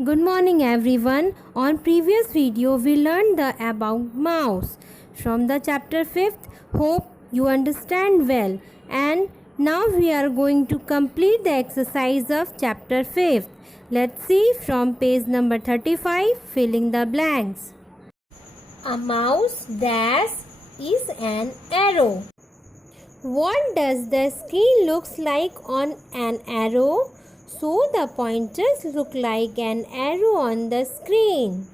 Good morning everyone. On previous video we learned about mouse from the chapter 5th. Hope you understand well, and now we are going to complete the exercise of chapter 5th. Let's see from page number 35, filling the blanks. A mouse dash is an arrow. What does the screen looks like on an arrow? So the pointers look like an arrow on the screen.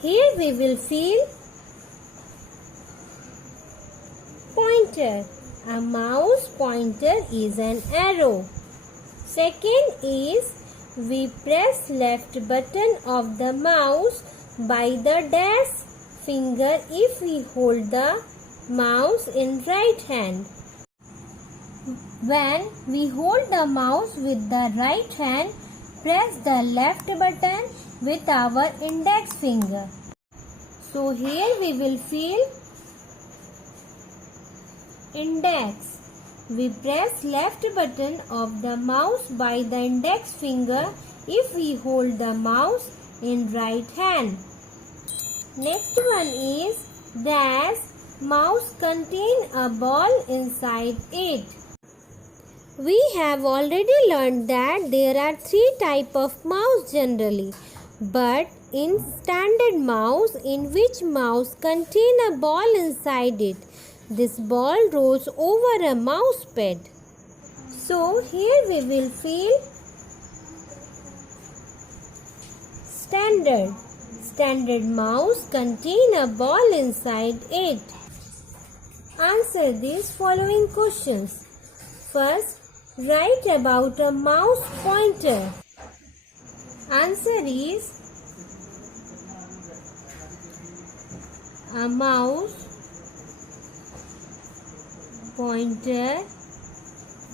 Here we will fill pointer. A mouse pointer is an arrow. Second is we press left button of the mouse by the dash finger if we hold the mouse in right hand. When we hold the mouse with the right hand, press the left button with our index finger. So here we will feel index. We press left button of the mouse by the index finger if we hold the mouse in right hand. Next one is dash. Mouse contain a ball inside it. We have already learned that there are three types of mouse generally, but in standard mouse, in which mouse contain a ball inside it, this ball rolls over a mouse pad. So here we will fill standard. Standard mouse contain a ball inside it. Answer these following questions. First, write about a mouse pointer. Answer is a mouse pointer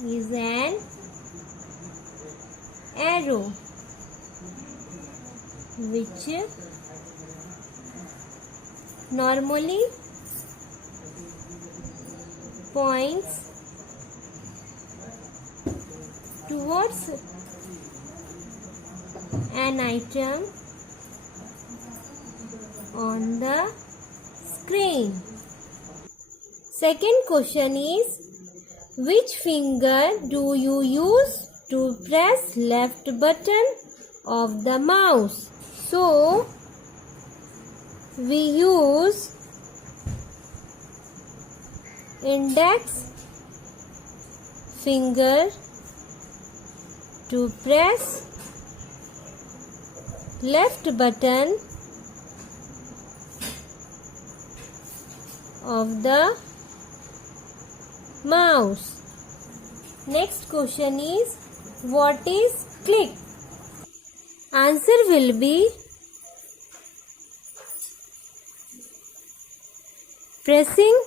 is an arrow which normally points towards an item on the screen. Second question is, which finger do you use to press left button of the mouse? So, we use index finger to press left button of the mouse. Next question is, what is click? Answer will be pressing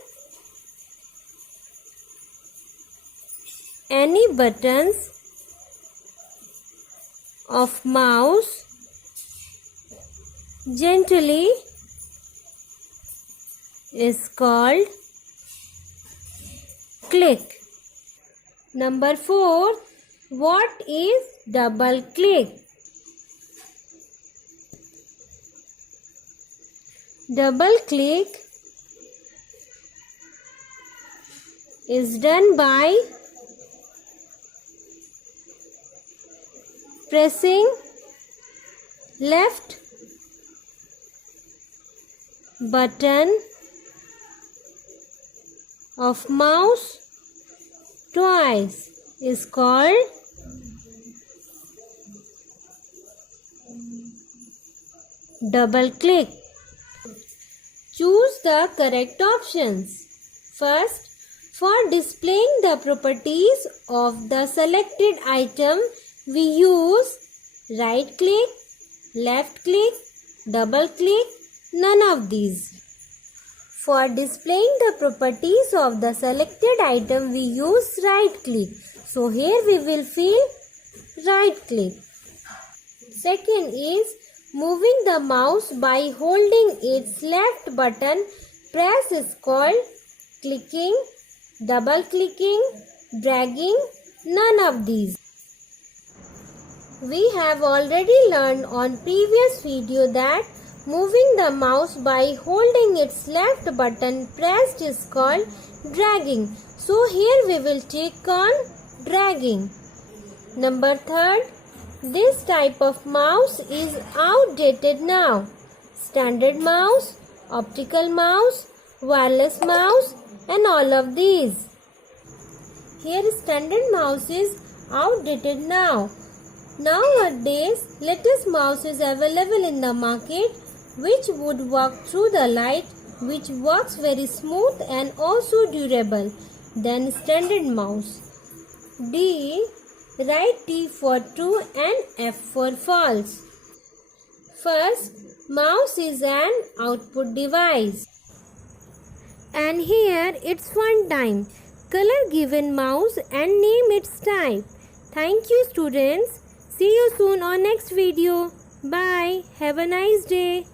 any buttons of mouse gently is called click. Number 4, what is double click? Double click is done by pressing left button of mouse twice is called double click. Choose the correct options. First, for displaying the properties of the selected item, we use right click, left click, double click, none of these. For displaying the properties of the selected item, we use right click. So here we will fill right click. Second is moving the mouse by holding its left button press is called clicking, double clicking, dragging, none of these. We have already learned on previous video that moving the mouse by holding its left button pressed is called dragging. So here we will take on dragging. Number 3, this type of mouse is outdated now. Standard mouse, optical mouse, wireless mouse and all of these. Here standard mouse is outdated now. Nowadays, latest mouse is available in the market which would walk through the light, which works very smooth and also durable than standard mouse. D. Write T for true and F for false. First, mouse is an output device. And here it's fun time. Color given mouse and name its type. Thank you students. See you soon on next video. Bye. Have a nice day.